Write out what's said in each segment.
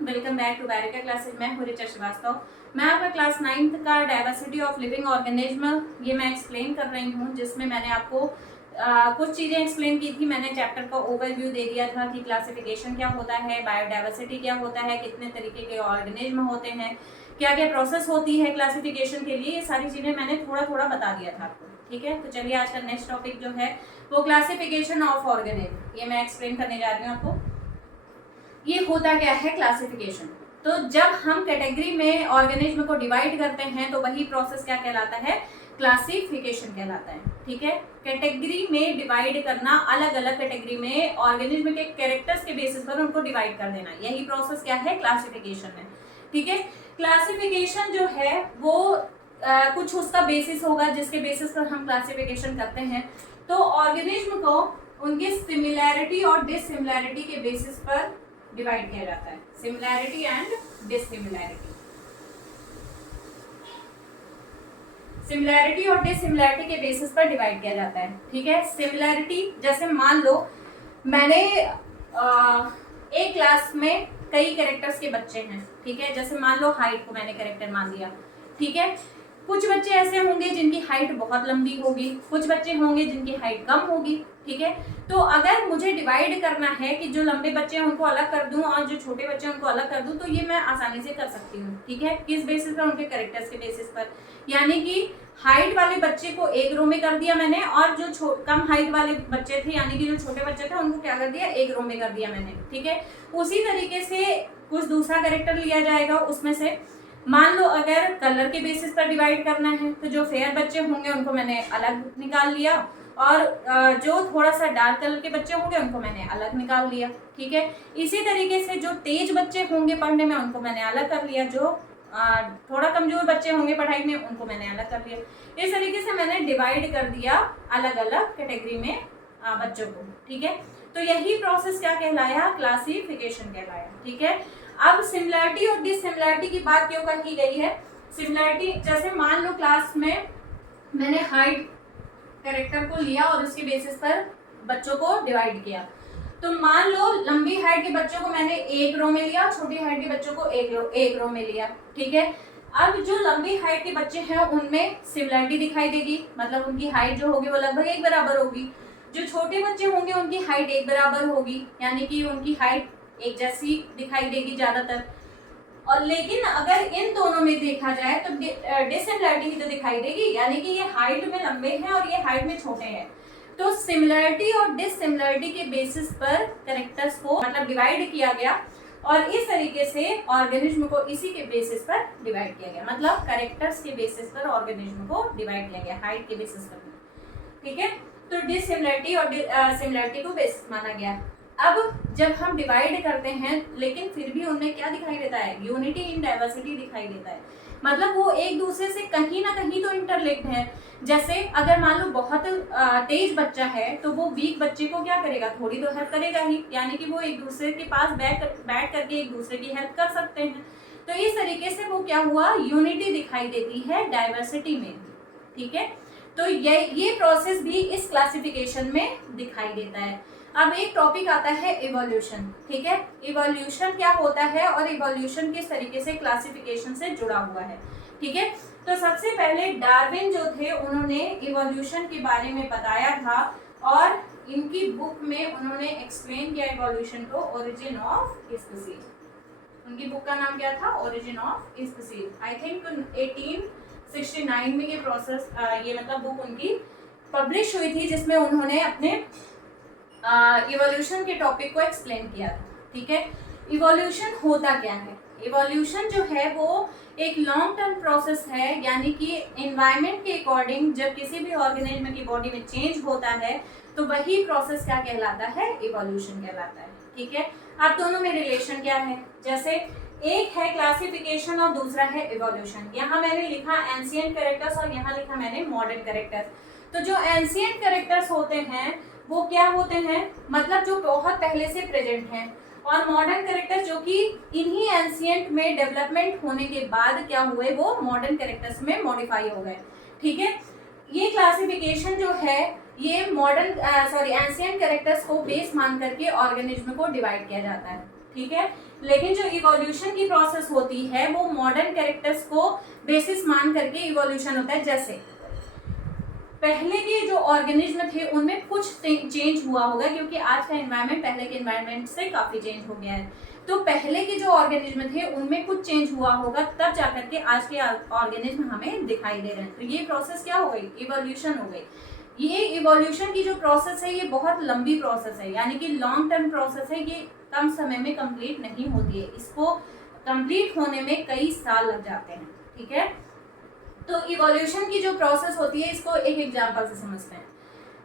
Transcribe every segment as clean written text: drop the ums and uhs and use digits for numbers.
Welcome back to बैरिका classes. मैं हूँ ऋचा श्रीवास्तव। मैं आपका क्लास 9th का डाइवर्सिटी ऑफ लिविंग ऑर्गेनिज्म ये मैं एक्सप्लेन कर रही हूँ, जिसमें मैंने आपको कुछ चीज़ें एक्सप्लेन की थी। मैंने चैप्टर का ओवरव्यू दे दिया था कि क्लासिफिकेशन क्या होता है, बायोडाइवर्सिटी क्या होता है, कितने तरीके के ऑर्गेनिज्म होते हैं, क्या क्या प्रोसेस होती है क्लासिफिकेशन के लिए, ये सारी चीज़ें मैंने थोड़ा थोड़ा बता दिया था आपको। ठीक है, तो चलिए आज का नेक्स्ट टॉपिक जो है वो क्लासिफिकेशन ऑफ ऑर्गेनिज्म, ये मैं एक्सप्लेन करने जा रही हूँ आपको। ये होता क्या है क्लासिफिकेशन। तो जब हम कैटेगरी में ऑर्गेनिज्म को डिवाइड करते हैं तो वही प्रोसेस क्या कहलाता है, क्लासिफिकेशन कहलाता है। ठीक है, कैटेगरी में डिवाइड करना, अलग अलग कैटेगरी में ऑर्गेनिज्म के कैरेक्टर्स के बेसिस पर उनको डिवाइड कर देना, यही प्रोसेस क्या है, क्लासिफिकेशन है। ठीक है, क्लासिफिकेशन जो है वो कुछ उसका बेसिस होगा जिसके बेसिस पर हम क्लासिफिकेशन करते हैं। तो ऑर्गेनिज्म को उनकी सिमिलैरिटी और डिसिमिलैरिटी के बेसिस पर डिवाइड किया जाता है, सिमिलैरिटी एंड डिसिमिलैरिटी। सिमिलैरिटी और डिसिमिलैरिटी के बेसिस पर डिवाइड किया जाता है। ठीक है, सिमिलैरिटी जैसे मान लो मैंने एक क्लास में कई कैरेक्टर्स के बच्चे हैं। ठीक है, जैसे मान लो हाइट को मैंने कैरेक्टर मान लिया। ठीक है, कुछ बच्चे ऐसे होंगे जिनकी हाइट बहुत लंबी होगी, कुछ बच्चे होंगे जिनकी हाइट कम होगी। ठीक है, तो अगर मुझे डिवाइड करना है कि जो लंबे बच्चे हैं उनको अलग कर दूं और जो छोटे बच्चे हैं उनको अलग कर दूं, तो ये मैं आसानी से कर सकती हूँ। ठीक है, किस बेसिस पर, उनके कैरेक्टर्स के बेसिस पर। यानी कि हाइट वाले बच्चे को एक रो में कर दिया मैंने, और जो कम हाइट वाले बच्चे थे यानी कि जो छोटे बच्चे थे उनको क्या कर दिया, एक रो में कर दिया मैंने। ठीक है, उसी तरीके से कुछ दूसरा कैरेक्टर लिया जाएगा। उसमें से मान लो अगर कलर के बेसिस पर डिवाइड करना है तो जो फेयर बच्चे होंगे उनको मैंने अलग निकाल लिया, और जो थोड़ा सा डार्क कलर के बच्चे होंगे उनको मैंने अलग निकाल लिया। ठीक है, इसी तरीके से जो तेज बच्चे होंगे पढ़ने में उनको मैंने अलग कर लिया, जो थोड़ा कमजोर बच्चे होंगे पढ़ाई में उनको मैंने अलग कर लिया। इस तरीके से मैंने डिवाइड कर दिया अलग अलग कैटेगरी में बच्चों को। ठीक है, तो यही प्रोसेस क्या कहलाया, क्लासिफिकेशन कहलाया। ठीक है, अब सिमिलैरिटी और डिसिमिलैरिटी की बात क्यों की गई है। सिमिलैरिटी जैसे मान लो क्लास में मैंने हाइट कैरेक्टर को लिया और उसके बेसिस पर बच्चों को डिवाइड किया। तो मान लो लंबी हाइट के बच्चों को मैंने एक रो में लिया, छोटी हाइट के बच्चों को एक रो में लिया। ठीक है, अब जो लंबी हाइट के बच्चे हैं उनमें सिमिलैरिटी दिखाई देगी, मतलब उनकी हाइट जो होगी वो लगभग एक बराबर होगी। जो छोटे बच्चे होंगे उनकी हाइट एक बराबर होगी, यानी कि उनकी हाइट एक जैसी दिखाई देगी ज्यादातर। और लेकिन अगर इन दोनों में देखा जाए तो डिसिमिलैरिटी ही तो दिखाई देगी, यानी कि ये हाइट में लंबे हैं और ये हाइट में छोटे हैं। तो सिमिलैरिटी और डिसिमिलैरिटी के बेसिस पर कैरेक्टर्स को मतलब डिवाइड किया गया, और इस तरीके से ऑर्गेनिज्म को इसी के बेसिस पर डिवाइड किया गया, मतलब कैरेक्टर्स के बेसिस पर ऑर्गेनिज्म को डिवाइड किया गया, हाइट के बेसिस पर। ठीक है, तो डिसिमिलैरिटी और सिमिलैरिटी को बेसिस माना गया। अब जब हम डिवाइड करते हैं लेकिन फिर भी उनमें क्या दिखाई देता है, यूनिटी इन डाइवर्सिटी दिखाई देता है, मतलब वो एक दूसरे से कहीं ना कहीं तो इंटरलिंक्ड है। जैसे अगर मान लो बहुत तेज बच्चा है तो वो वीक बच्चे को क्या करेगा, थोड़ी तो हेल्प करेगा ही, यानी कि वो एक दूसरे के पास बैठ करके एक दूसरे की हेल्प कर सकते हैं। तो इस तरीके से वो क्या हुआ, यूनिटी दिखाई देती है डाइवर्सिटी में। ठीक है, तो ये प्रोसेस भी इस क्लासिफिकेशन में दिखाई देता है। अब एक टॉपिक आता है इवोल्यूशन। ठीक है, इवोल्यूशन क्या होता है और इवोल्यूशन किस तरीके से क्लासिफिकेशन से जुड़ा हुआ है। ठीक है, तो सबसे पहले डार्विन जो थे उन्होंने इवोल्यूशन के बारे में बताया था, और इनकी बुक में उन्होंने एक्सप्लेन किया इवोल्यूशन को, ओरिजिन ऑफ स्पीसीज। उनकी बुक का नाम क्या था, origin of species. I think 1869 में ये प्रोसेस ये मतलब बुक उनकी पब्लिश हुई थी, जिसमें उन्होंने अपने इवोल्यूशन के टॉपिक को एक्सप्लेन किया था। ठीक है, इवोल्यूशन होता क्या है, इवोल्यूशन जो है वो एक लॉन्ग टर्म प्रोसेस है, यानी कि एनवायरनमेंट के अकॉर्डिंग जब किसी भी ऑर्गेनिज्म की बॉडी में चेंज होता है तो वही प्रोसेस क्या कहलाता है, इवोल्यूशन कहलाता है। ठीक है, अब दोनों में रिलेशन क्या है, जैसे एक है क्लासिफिकेशन और दूसरा है इवोल्यूशन। यहाँ मैंने लिखा एंशिएंट कैरेक्टर्स और यहाँ लिखा मैंने मॉडर्न कैरेक्टर्स। तो जो एंशिएंट कैरेक्टर्स होते हैं वो क्या होते हैं, मतलब जो बहुत पहले से प्रेजेंट हैं, और मॉडर्न कैरेक्टर्स जो कि इन्हीं एंशिएंट में डेवलपमेंट होने के बाद क्या हुए, वो मॉडर्न कैरेक्टर्स में मॉडिफाई हो गए। ठीक है, ये क्लासिफिकेशन जो है ये एंशिएंट कैरेक्टर्स को बेस मान करके ऑर्गेनिज्म को डिवाइड किया जाता है, ठीक है। लेकिन जो इवोल्यूशन की प्रोसेस होती है वो मॉडर्न कैरेक्टर्स को बेसिस मान करके इवोल्यूशन होता है। जैसे पहले के जो ऑर्गेनिज्म थे उनमें कुछ चेंज हुआ होगा, क्योंकि आज का एनवायरनमेंट पहले के एनवायरनमेंट से काफी चेंज हो गया है। तो पहले के जो ऑर्गेनिज्म थे उनमें कुछ चेंज हुआ होगा, तब जाकर के आज के ऑर्गेनिज्म हमें दिखाई दे रहे हैं। तो ये प्रोसेस क्या हो गई, इवोल्यूशन हो गई। ये इवोल्यूशन की जो प्रोसेस है ये बहुत लंबी प्रोसेस है, यानी कि लॉन्ग टर्म प्रोसेस है। ये कम समय में कंप्लीट नहीं होती है, इसको कंप्लीट होने में कई साल लग जाते हैं, ठीक है। तो इवोल्यूशन की जो प्रोसेस होती है इसको एक एग्जांपल से समझते हैं।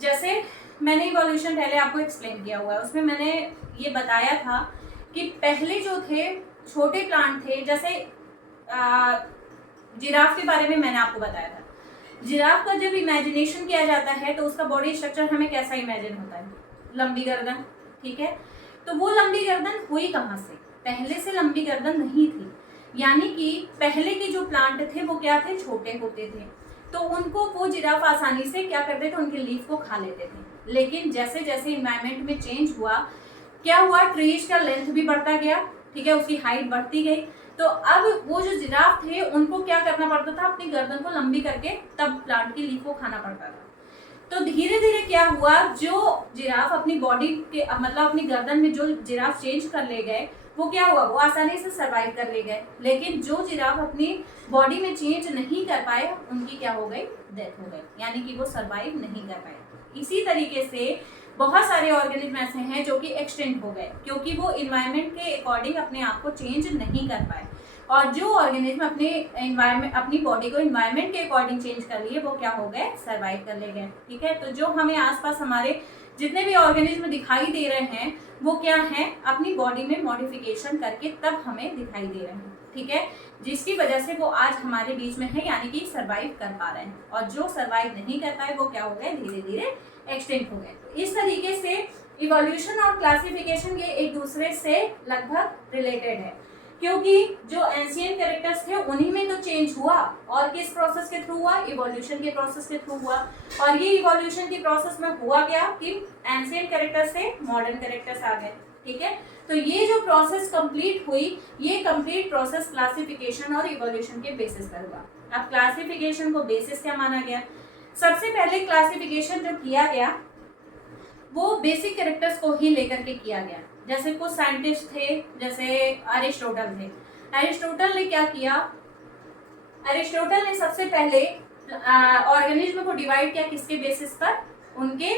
जैसे मैंने इवोल्यूशन पहले आपको एक्सप्लेन किया हुआ है, उसमें मैंने ये बताया था कि पहले जो थे छोटे प्लांट थे, जैसे जिराफ के बारे में मैंने आपको बताया था। जिराफ का जब इमेजिनेशन किया जाता है तो उसका बॉडी स्ट्रक्चर हमें कैसा इमेजिन होता है, लंबी गर्दन, ठीक है। तो वो लंबी गर्दन हुई कहाँ से, पहले से लंबी गर्दन नहीं थी, यानी कि पहले के जो प्लांट थे वो क्या थे, छोटे होते थे। तो उनको वो जिराफ आसानी से क्या करते थे, उनके लीफ को खा लेते थे। लेकिन जैसे जैसे इन्वायरमेंट में चेंज हुआ, क्या हुआ, ट्रीज का लेंथ भी बढ़ता गया, ठीक है, उसकी हाइट बढ़ती गई। तो अब वो जो जिराफ थे उनको क्या करना पड़ता था, अपनी गर्दन को लंबी करके तब प्लांट की लीफ को खाना पड़ता था। तो धीरे धीरे क्या हुआ, जो जिराफ अपनी बॉडी के मतलब अपनी गर्दन में जो जिराफ चेंज कर ले गए, वो क्या हुआ, वो आसानी से सरवाइव कर ले गए। लेकिन जो जिराफ अपनी बॉडी में चेंज नहीं कर पाए उनकी क्या हो गई, डेथ हो गई, यानी कि वो सरवाइव नहीं कर पाए। इसी तरीके से बहुत सारे ऑर्गेनिज्म ऐसे हैं जो कि एक्सटिंक्ट हो गए, क्योंकि वो इन्वायरमेंट के अकॉर्डिंग अपने आप को चेंज नहीं कर पाए। और जो ऑर्गेनिज्म अपनी बॉडी को इन्वायरमेंट के अकॉर्डिंग चेंज कर लिए, वो क्या हो गए, सरवाइव कर ले गए, ठीक है। तो जो हमें आसपास हमारे जितने भी ऑर्गेनिज्म दिखाई दे रहे हैं वो क्या है, अपनी बॉडी में मॉडिफिकेशन करके तब हमें दिखाई दे रहे हैं, ठीक है, जिसकी वजह से वो आज हमारे बीच में है, यानी कि सरवाइव कर पा रहे हैं। और जो सरवाइव नहीं कर पाए वो क्या हो गए, धीरे धीरे एक्सटिंक्ट हो गए। तो इस तरीके से इवोल्यूशन और क्लासिफिकेशन ये एक दूसरे से लगभग रिलेटेड है, क्योंकि जो एंशिएंट कैरेक्टर्स थे उन्हीं में तो चेंज हुआ, और किस प्रोसेस के थ्रू हुआ, इवोल्यूशन के प्रोसेस के थ्रू हुआ। और ये इवोल्यूशन की प्रोसेस में हुआ क्या कि एंशिएंट कैरेक्टर्स से मॉडर्न कैरेक्टर्स आ गए, ठीक है। तो ये जो प्रोसेस कंप्लीट हुई, ये कंप्लीट प्रोसेस क्लासिफिकेशन और इवोल्यूशन के बेसिस पर हुआ। अब क्लासिफिकेशन को बेसिस क्या माना गया, सबसे पहले क्लासिफिकेशन जो किया गया वो बेसिक कैरेक्टर्स को ही लेकर के किया गया। जैसे कुछ साइंटिस्ट थे, जैसे अरिस्टोटल थे। अरिस्टोटल ने क्या किया, अरिस्टोटल ने सबसे पहले ऑर्गेनिज्म को डिवाइड किया किसके बेसिस पर, उनके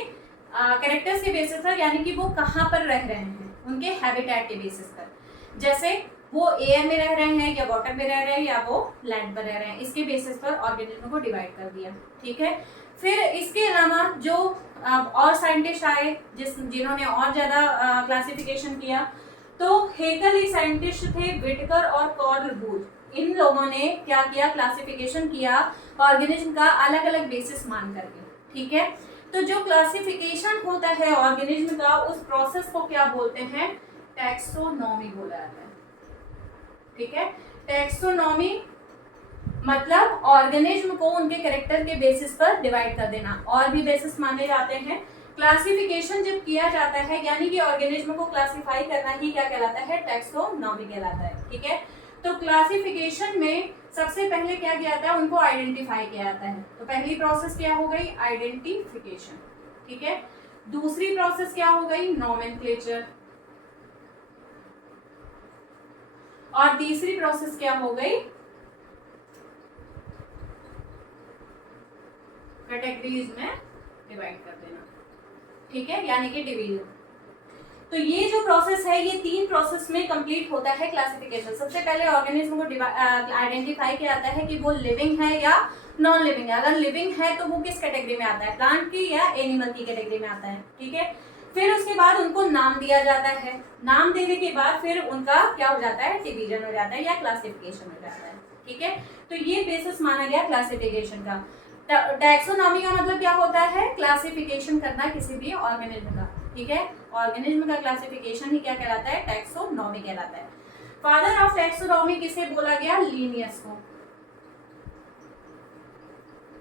कैरेक्टर्स के बेसिस पर, यानी कि वो कहाँ पर रह रहे हैं, उनके हैबिटेट के बेसिस पर। जैसे वो एयर में रह रहे हैं या वाटर में रह रहे हैं या वो लैंड पर रह रहे हैं, इसके बेसिस पर ऑर्गेनिज्म को डिवाइड कर दिया, ठीक है। फिर इसके अलावा जो और साइंटिस्ट आए जिन्होंने और ज़्यादा क्लासिफिकेशन किया, तो हेकल एक साइंटिस्ट थे, विटकर और कॉर्ल बूथ, इन लोगों ने क्या किया, क्लासिफिकेशन किया ऑर्गेनिज्म का अलग अलग बेसिस मान करके, ठीक है। तो जो क्लासिफिकेशन होता है ऑर्गेनिज्म का, उस प्रोसेस को क्या बोलते हैं, टैक्सोनॉमी बोला जाता है, ठीक है। टैक्सोनॉमी मतलब ऑर्गेनिज्म को उनके कैरेक्टर के बेसिस पर डिवाइड कर देना। और भी बेसिस माने जाते हैं। क्लासिफिकेशन जब किया जाता है, यानी कि ऑर्गेनिज्म को क्लासिफाई करना ही क्या कहलाता है, टैक्सोनॉमी कहलाता है, ठीक है। तो क्लासिफिकेशन में सबसे पहले क्या किया जाता है, उनको आइडेंटिफाई किया जाता है। तो पहली प्रोसेस क्या हो गई, आइडेंटिफिकेशन, ठीक है। दूसरी प्रोसेस क्या हो गई, नोमेनक्लेचर, और तीसरी प्रोसेस क्या हो गई, कैटेगरीज में डिवाइड कर देना, ठीक है, यानी कि डिवीजन। तो ये जो प्रोसेस है, ये 3 प्रोसेस में कंप्लीट होता है क्लासिफिकेशन। सबसे पहले ऑर्गेनिज्म को आइडेंटिफाई किया जाता है कि वो लिविंग है या नॉन लिविंग है। अगर लिविंग है तो वो किस कैटेगरी में आता है, प्लांट की या एनिमल की कैटेगरी में आता है, ठीक है। फिर उसके बाद उनको नाम दिया जाता है। नाम देने के बाद फिर उनका क्या हो जाता है, डिवीजन हो जाता है या क्लासिफिकेशन हो जाता है, ठीक है। तो ये बेसिस माना गया क्लासिफिकेशन का। टैक्सोनॉमी का मतलब क्या होता है, क्लासिफिकेशन करना किसी भी ऑर्गेनिज्म का, ठीक है। ऑर्गेनिज्म का क्लासिफिकेशन ही क्या कहलाता है, टैक्सोनॉमी कहलाता है। फादर ऑफ टैक्सोनॉमी किसे बोला गया, लिनियस को।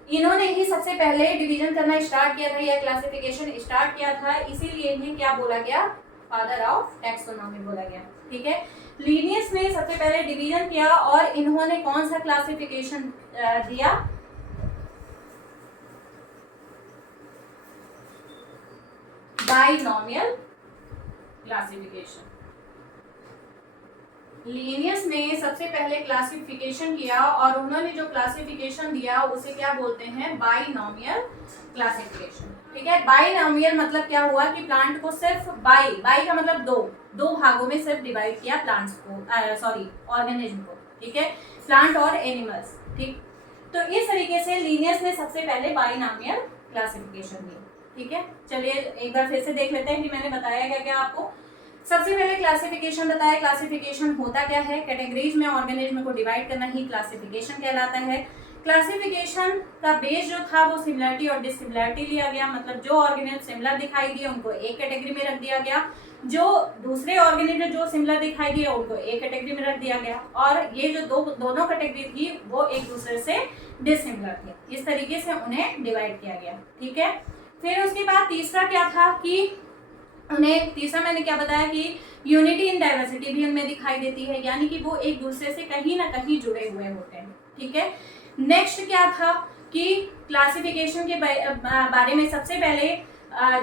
इन्होंने ही सबसे पहले डिवीजन करना स्टार्ट किया था या क्लासिफिकेशन स्टार्ट किया था, इसीलिए इन्हें क्या बोला गया, फादर ऑफ टैक्सोनॉमी बोला गया। ठीक है, लीनियस ने सबसे पहले डिवीजन किया और इन्होंने कौन सा क्लासिफिकेशन दिया, बाइनोमियल क्लासिफिकेशन। लीनियस ने सबसे पहले क्लासिफिकेशन किया और उन्होंने जो क्लासिफिकेशन दिया उसे क्या बोलते हैं, बाइनोमियल क्लासिफिकेशन। ठीक है, बाइनोमियल मतलब क्या हुआ कि प्लांट को सिर्फ बाई का मतलब दो भागों में सिर्फ डिवाइड किया प्लांट्स को, ऑर्गेनिज्म को। ठीक है, प्लांट और एनिमल्स। ठीक, तो इस तरीके से लीनियस ने सबसे पहले बाइनोमियल क्लासिफिकेशन दी। ठीक है, चलिए एक बार फिर से देख लेते हैं कि मैंने बताया क्या क्या आपको। सबसे पहले क्लासिफिकेशन बताया, क्लासिफिकेशन होता क्या है, कैटेगरीज में ऑर्गेनिज्म को डिवाइड करना ही क्लासिफिकेशन कहलाता है। क्लासिफिकेशन का बेस जो था वो सिमिलरिटी और डिसिमिलरिटी लिया गया, मतलब जो ऑर्गेनिज्म सिमिलर दिखाई दिए उनको एक कैटेगरी में रख दिया गया, जो दूसरे ऑर्गेनिज्म जो सिमिलर दिखाई दिए उनको एक कैटेगरी में रख दिया गया, और ये जो दोनों कैटेगरी थी वो एक दूसरे से डिसिमिलर थी, इस तरीके से उन्हें डिवाइड किया गया। ठीक है, फिर उसके बाद तीसरा क्या था कि उन्हें, तीसरा मैंने क्या बताया कि यूनिटी इन डाइवर्सिटी भी उनमें दिखाई देती है, यानी कि वो एक दूसरे से कहीं ना कहीं जुड़े हुए होते हैं। ठीक है, नेक्स्ट क्या था कि क्लासिफिकेशन के बारे में सबसे पहले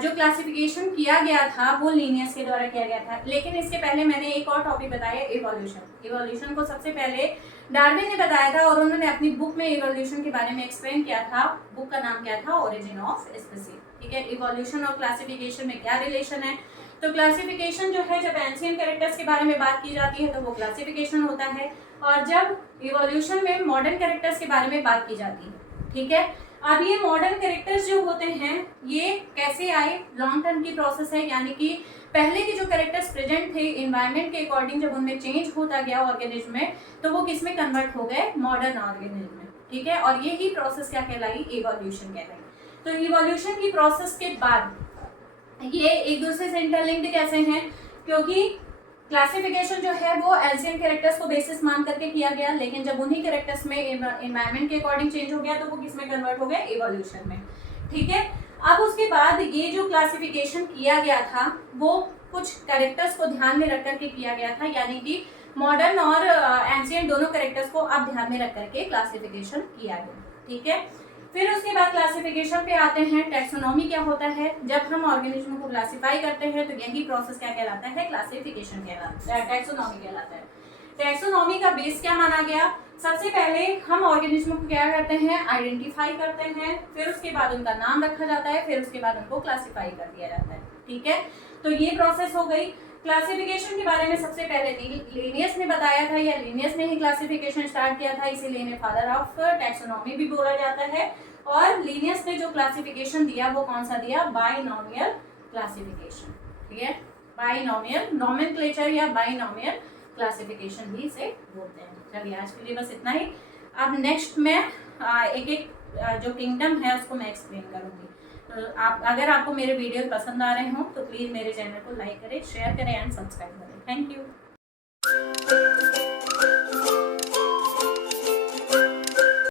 जो क्लासिफिकेशन किया गया था वो लीनियस के द्वारा किया गया था, लेकिन इसके पहले मैंने एक और टॉपिक बताया, इवोल्यूशन। इवोल्यूशन को सबसे पहले डार्विन ने बताया था और उन्होंने अपनी बुक में इवोल्यूशन के बारे में एक्सप्लेन किया था। बुक का नाम क्या था, ओरिजिन ऑफ स्पीसीज। ठीक है, इवोल्यूशन और क्लासिफिकेशन में क्या रिलेशन है, तो क्लासिफिकेशन जो है जब एंशिएंट कैरेक्टर्स के बारे में बात की जाती है तो वो क्लासिफिकेशन होता है, और जब इवोल्यूशन में मॉडर्न कैरेक्टर्स के बारे में बात की जाती है। ठीक है, अब ये मॉडर्न कैरेक्टर्स जो होते हैं ये कैसे आए, लॉन्ग टर्म की प्रोसेस है, यानी कि पहले के जो कैरेक्टर्स प्रेजेंट थे एनवायरनमेंट के अकॉर्डिंग जब उनमें चेंज होता गया ऑर्गेनिज्म में तो वो किस में कन्वर्ट हो गए, मॉडर्न ऑर्गेनिज्म में। ठीक है, और यही प्रोसेस क्या कहलाई, इवोल्यूशन कहलाई। तो इवोल्यूशन की प्रोसेस के बाद ये एक दूसरे से इंटरलिंक्ड कैसे हैं, क्योंकि क्लासिफिकेशन जो है वो एंशिएंट कैरेक्टर्स को बेसिस मान करके किया गया, लेकिन जब उन्हीं कैरेक्टर्स में एनवायरनमेंट के अकॉर्डिंग चेंज हो गया तो वो किस में कन्वर्ट हो गया, इवोल्यूशन में। ठीक है, अब उसके बाद ये जो क्लासिफिकेशन किया गया था वो कुछ कैरेक्टर्स को ध्यान में रख करके किया गया था, यानी कि मॉडर्न और एंशिएंट दोनों कैरेक्टर्स को अब ध्यान में रख करके क्लासिफिकेशन किया गया। ठीक है, फिर उसके बाद क्लासिफिकेशन पे आते हैं, टैक्सोनॉमी क्या होता है, जब हम ऑर्गेनिज्म को क्लासिफाई करते हैं तो यही प्रोसेस क्या कहलाता है, क्लासिफिकेशन कहलाता है, टैक्सोनॉमी कहलाता है। टैक्सोनॉमी का बेस क्या माना गया, सबसे पहले हम ऑर्गेनिज्म को क्या करते हैं, आइडेंटिफाई करते हैं, फिर उसके बाद उनका नाम रखा जाता है, फिर उसके बाद उनको क्लासिफाई कर दिया जाता है। ठीक है, तो ये प्रोसेस हो गई। क्लासिफिकेशन के बारे में सबसे पहले लीनियस ने बताया था, या लीनियस ने ही क्लासिफिकेशन स्टार्ट किया था, इसीलिए इन्हें फादर ऑफ टैक्सोनॉमी भी बोला जाता है। और लीनियस ने जो क्लासिफिकेशन दिया वो कौन सा दिया, बाइनोमियल क्लासिफिकेशन। ठीक है, बाइनोमियल नोमेनक्लेचर या बाइनोमियल क्लासिफिकेशन भी इसे बोलते हैं। चलिए आज के लिए बस इतना ही। अब नेक्स्ट में एक एक जो किंगडम है उसको मैं एक्सप्लेन करूंगी। तो अगर आपको मेरे वीडियो पसंद आ रहे हो तो प्लीज़ मेरे चैनल को लाइक करें, शेयर करें एंड सब्सक्राइब करें। Thank you.